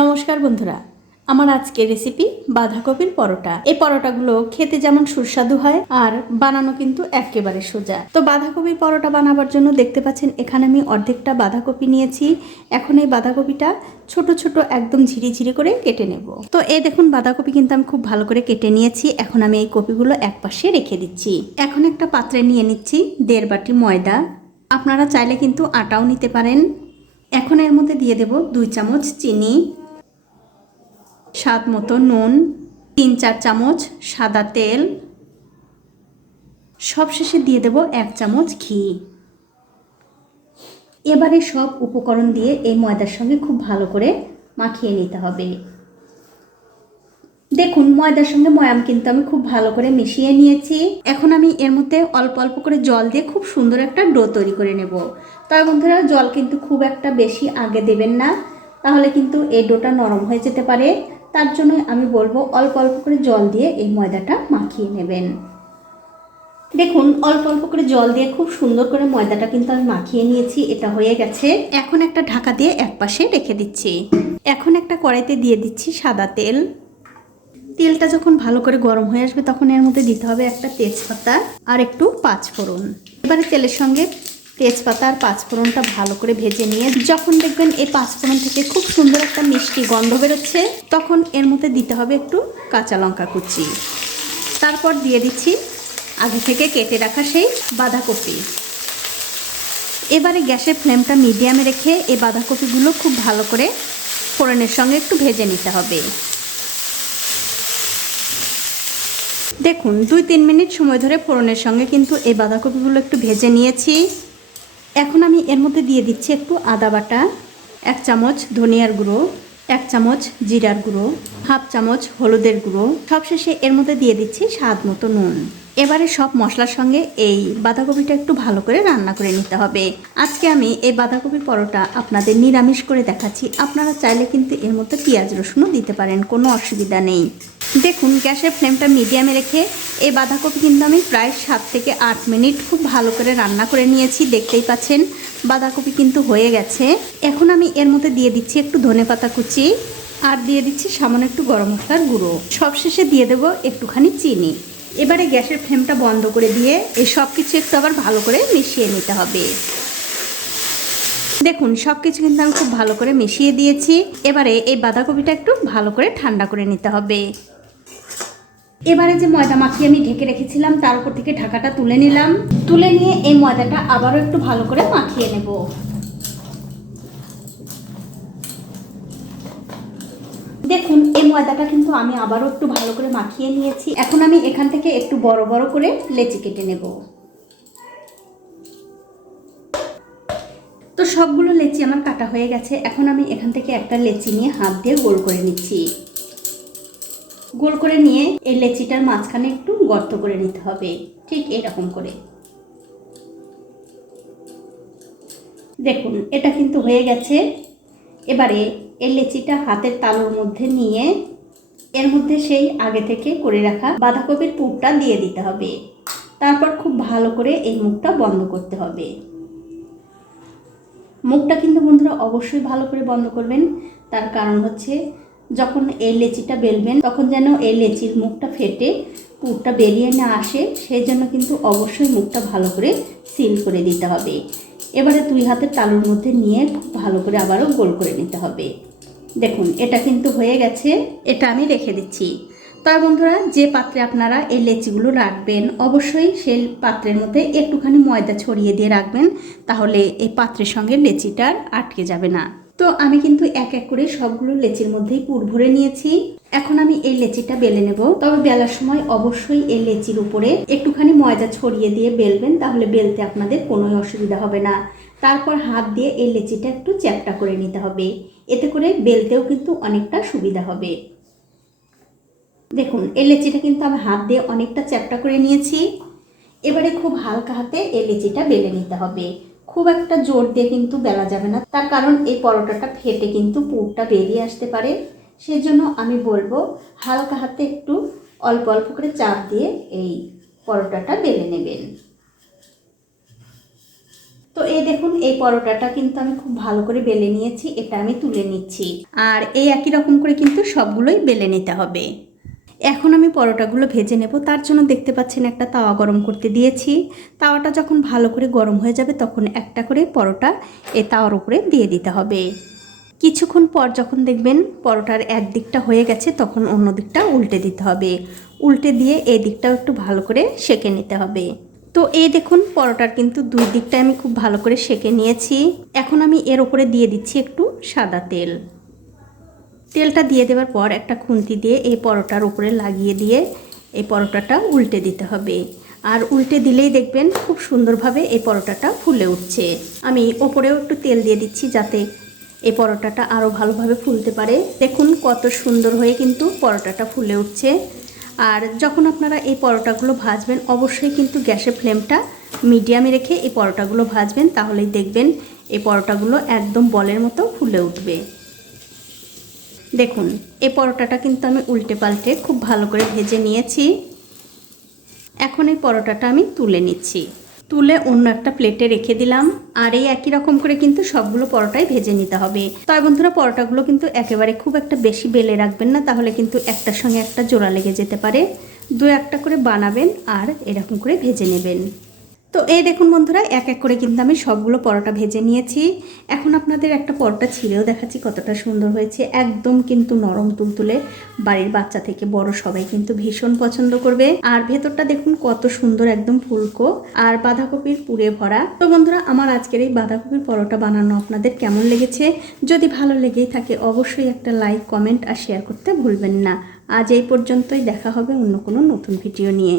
নমস্কার বন্ধুরা, আমার আজকের রেসিপি বাঁধাকপির পরোটা। এই পরোটাগুলো খেতে যেমন সুস্বাদু হয়, আর বানানো কিন্তু একেবারে সোজা। তো বাঁধাকপির পরোটা বানাবার জন্য দেখতে পাচ্ছেন, এখানে আমি অর্ধেকটা বাঁধাকপি নিয়েছি। এখন এই বাঁধাকপিটা ছোট ছোট একদম ঝিরি ঝিরি করে কেটে নেব। তো এই দেখুন, বাঁধাকপি কিন্তু আমি খুব ভালো করে কেটে নিয়েছি। এখন আমি এই কপিগুলো এক পাশে রেখে দিচ্ছি। এখন একটা পাত্রে নিয়ে নিচ্ছি দেড় বাটি ময়দা। আপনারা চাইলে কিন্তু আটাও নিতে পারেন। এখন এর মধ্যে দিয়ে দেব দুই চামচ চিনি। স্বাদ মতো নুন, তিন চার চামচ সাদা তেল। সবশেষে দিয়ে দেব এক চামচ ঘি। এবারে সব উপকরণ দিয়ে এই ময়দার সঙ্গে খুব ভালো করে মাখিয়ে নিতে হবে। দেখুন, ময়দার সঙ্গে ময়াম কিন্তু আমি খুব ভালো করে মিশিয়ে নিয়েছি। এখন আমি এর মধ্যে অল্প অল্প করে জল দিয়ে খুব সুন্দর একটা ডো তৈরি করে নেব। তবে বন্ধুরা, জল কিন্তু খুব একটা বেশি আগে দেবেন না। তাহলে কিন্তু এই ডোটা নরম হয়ে যেতে পারে। তার জন্য আমি বলব অল্প অল্প করে জল দিয়ে এই ময়দাটা মাখিয়ে নেবেন। দেখুন, অল্প অল্প করে জল দিয়ে খুব সুন্দর করে ময়দাটা কিন্তু আমি মাখিয়ে নিয়েছি, এটা হয়ে গেছে। এখন একটা ঢাকা দিয়ে এক পাশে রেখে দিচ্ছি। এখন একটা কড়াইতে দিয়ে দিচ্ছি সাদা তেল। তেলটা যখন ভালো করে গরম হয়ে আসবে, তখন এর মধ্যে দিতে হবে একটা তেজপাতা আর একটু পাঁচফোড়ন। এবারে তেলের সঙ্গে তেজপাতা আর পাঁচফোড়নটা ভালো করে ভেজে নিয়ে যখন দেখবেন এই পাঁচফোড়ন থেকে খুব সুন্দর একটা মিষ্টি গন্ধ বেরোচ্ছে, তখন এর মধ্যে দিতে হবে একটু কাঁচা লঙ্কা কুচি। তারপর দিয়ে দিচ্ছি আগে থেকে কেটে রাখা সেই বাঁধাকপি। এবারে গ্যাসের ফ্লেমটা মিডিয়ামে রেখে এই বাঁধাকপিগুলো খুব ভালো করে ফোড়নের সঙ্গে একটু ভেজে নিতে হবে। দেখুন, দুই তিন মিনিট সময় ধরে ফোড়নের সঙ্গে কিন্তু এই বাঁধাকপিগুলো একটু ভেজে নিয়েছি। এখন আমি এর মধ্যে দিয়ে দিচ্ছি একটু আদা বাটা, এক চামচ ধনিয়ার গুঁড়ো, এক চামচ জিরার গুঁড়ো, হাফ চামচ হলুদের গুঁড়ো। সবশেষে এর মধ্যে দিয়ে দিচ্ছি স্বাদ মতো নুন। এবারে সব মশলার সঙ্গে এই বাঁধাকপিটা একটু ভালো করে রান্না করে নিতে হবে। আজকে আমি এই বাঁধাকপির পরোটা আপনাদের নিরামিষ করে দেখাচ্ছি। আপনারা চাইলে কিন্তু এর মধ্যে পেঁয়াজ রসুনও দিতে পারেন, কোনো অসুবিধা নেই। দেখুন, গ্যাসের ফ্লেমটা মিডিয়ামে রেখে এই বাঁধাকপি কিন্তু আমি প্রায় সাত থেকে আট মিনিট খুব ভালো করে রান্না করে নিয়েছি, দেখতেই পাচ্ছেন। বাঁধাকপি কিন্তু হয়ে গেছে। এখন আমি এর মধ্যে দিয়ে দিচ্ছি একটু ধনে পাতা কুচি আর দিয়ে দিচ্ছি সামান্য একটু গরম মশলার গুঁড়ো। সবশেষে দিয়ে দেবো একটুখানি চিনি। এবারে গ্যাসের ফ্লেমটা বন্ধ করে দিয়ে এই সব কিছু একটু আবার ভালো করে মিশিয়ে নিতে হবে। দেখুন সব কিছু কিন্তু আমি খুব ভালো করে মিশিয়ে দিয়েছি। এবারে এই বাঁধাকপিটা একটু ভালো করে ঠান্ডা করে নিতে হবে। এবারে যে ময়দা মাখিয়ে আমি ঢেকে রেখেছিলাম, তার উপর থেকে ঢাকাটা তুলে নিলাম। তুলে নিয়ে এই ময়দাটা আবারও একটু ভালো করে মাখিয়ে নেব। দেখুন ময়দাটা কিন্তু আমি আবারও একটু ভালো করে মাখিয়ে নিয়েছি। এখন আমি এখান থেকে একটু বড় বড় করে লেচি কেটে নেব। তো সবগুলো লেচি আমার কাটা হয়ে গেছে। এখন আমি এখান থেকে একটা লেচি নিয়ে হাত দিয়ে গোল করে নিচ্ছি। গোল করে নিয়ে এই লেচিটার মাঝখানে একটু গর্ত করে নিতে হবে। ঠিক এরকম করে। দেখুন, এটা কিন্তু হয়ে গেছে। এবারে এই লেচিটা হাতের তালুর মধ্যে নিয়ে এর মধ্যে সেই আগে থেকে করে রাখা বাঁধাকপির পুরটা দিয়ে দিতে হবে। তারপর খুব ভালো করে এই মুখটা বন্ধ করতে হবে। মুখটা কিন্তু বন্ধুরা অবশ্যই ভালো করে বন্ধ করবেন। তার কারণ হচ্ছে যখন এই লেচিটা বেলবেন তখন যেন এই লেচির মুখটা ফেটে পুরটা বেরিয়ে না আসে সেই জন্য কিন্তু অবশ্যই মুখটা ভালো করে সিল করে দিতে হবে। এবারে দুই হাতের তালুর মধ্যে নিয়ে খুব ভালো করে আবারও গোল করে নিতে হবে। দেখুন, এটা কিন্তু হয়ে গেছে, এটা আমি রেখে দিচ্ছি। তবে বন্ধুরা, যে পাত্রে আপনারা এই লেচিগুলো রাখবেন, অবশ্যই সেই পাত্রের মধ্যে একটুখানি ময়দা ছড়িয়ে দিয়ে রাখবেন, তাহলে এই পাত্রের সঙ্গে লেচিটার আটকে যাবে না। তো আমি কিন্তু এক এক করে সবগুলো লেচির মধ্যেই পুর ভরে নিয়েছি। এখন আমি এই লেচিটা বেলে নেব। তবে বেলার সময় অবশ্যই এই লেচির উপরে একটুখানি ময়দা ছড়িয়ে দিয়ে বেলবেন, তাহলে বেলতে আপনাদের কোনো অসুবিধা হবে না। তারপর হাত দিয়ে এই লেচিটা একটু চ্যাপটা করে নিতে হবে। এতে করে বেলতেও কিন্তু অনেকটা সুবিধা হবে। দেখুন, এই লেচিটা কিন্তু আমি হাত দিয়ে অনেকটা চ্যাপটা করে নিয়েছি। এবারে খুব হালকা হাতে এই লেচিটা বেলে নিতে হবে। খুব একটা জোর দিয়ে কিন্তু বেলা যাবে না। তার কারণ এই পরোটাটা ফেটে কিন্তু পুরটা বেরিয়ে আসতে পারে। সেজন্য আমি বলব, হালকা হাতে একটু অল্প অল্প করে চাপ দিয়ে এই পরোটাটা বেলে নেবেন। তো এই দেখুন, এই পরোটাটা কিন্তু আমি খুব ভালো করে বেলে নিয়েছি, এটা আমি তুলে নিচ্ছি। আর এই একই রকম করে কিন্তু সবগুলোই বেলে নিতে হবে। এখন আমি পরোটাগুলো ভেজে নেব, তার জন্য দেখতে পাচ্ছেন একটা তাওয়া গরম করতে দিয়েছি। তাওয়াটা যখন ভালো করে গরম হয়ে যাবে, তখন একটা করে পরোটা এই তাওয়ার উপরে দিয়ে দিতে হবে। কিছুক্ষণ পর যখন দেখবেন পরোটার এক দিকটা হয়ে গেছে, তখন অন্য দিকটা উল্টে দিতে হবে। উল্টে দিয়ে এই দিকটাও একটু ভালো করে সেঁকে নিতে হবে। তো এই দেখুন, পরোটার কিন্তু দুই দিকটা আমি খুব ভালো করে সেঁকে নিয়েছি। এখন আমি এর ওপরে দিয়ে দিচ্ছি একটু সাদা তেল। তেলটা দিয়ে দেওয়ার পর একটা খুন্তি দিয়ে এই পরোটার উপরে লাগিয়ে দিয়ে এই পরোটাটা উল্টে দিতে হবে। আর উল্টে দিলেই দেখবেন খুব সুন্দরভাবে এই পরোটাটা ফুলে উঠছে। আমি ওপরেও একটু তেল দিয়ে দিচ্ছি যাতে এই পরোটাটা আরও ভালোভাবে ফুলতে পারে। দেখুন কত সুন্দর হয়ে কিন্তু পরোটাটা ফুলে উঠছে। আর যখন আপনারা এই পরোটাগুলো ভাজবেন, অবশ্যই কিন্তু গ্যাসের ফ্লেমটা মিডিয়ামে রেখে এই পরোটাগুলো ভাজবেন, তাহলেই দেখবেন এই পরোটাগুলো একদম বলের মতো ফুলে উঠবে। দেখুন, এই পরোটাটা কিন্তু আমি উল্টে পাল্টে খুব ভালো করে ভেজে নিয়েছি। এখন এই পরোটাটা আমি তুলে নিচ্ছি। তুলে অন্য একটা প্লেটে রেখে দিলাম। আর এই একই রকম করে কিন্তু সবগুলো পরোটাই ভেজে নিতে হবে। তাই বন্ধুরা, পরোটাগুলো কিন্তু একেবারে খুব একটা বেশি বেলে রাখবেন না, তাহলে কিন্তু একটার সঙ্গে একটা জোড়া লেগে যেতে পারে। দু একটা করে বানাবেন আর এরকম করে ভেজে নেবেন। তো এই দেখুন বন্ধুরা, এক এক করে কিন্তু আমি সবগুলো পরোটা ভেজে নিয়েছি। এখন আপনাদের একটা পরোটা ছিঁড়েও দেখাচ্ছি কতটা সুন্দর হয়েছে। একদম কিন্তু নরম তুলতুলে বাড়ির বাচ্চা থেকে বড় সবাই কিন্তু ভীষণ পছন্দ করবে। আর ভেতরটা দেখুন কত সুন্দর একদম ফুলকো আর বাঁধাকপির পুরে ভরা। তো বন্ধুরা, আমার আজকের এই বাঁধাকপির পরোটা বানানো আপনাদের কেমন লেগেছে? যদি ভালো লেগেই থাকে, অবশ্যই একটা লাইক, কমেন্ট আর শেয়ার করতে ভুলবেন না। আজ এই পর্যন্তই দেখা হবে অন্য কোনো নতুন ভিডিও নিয়ে।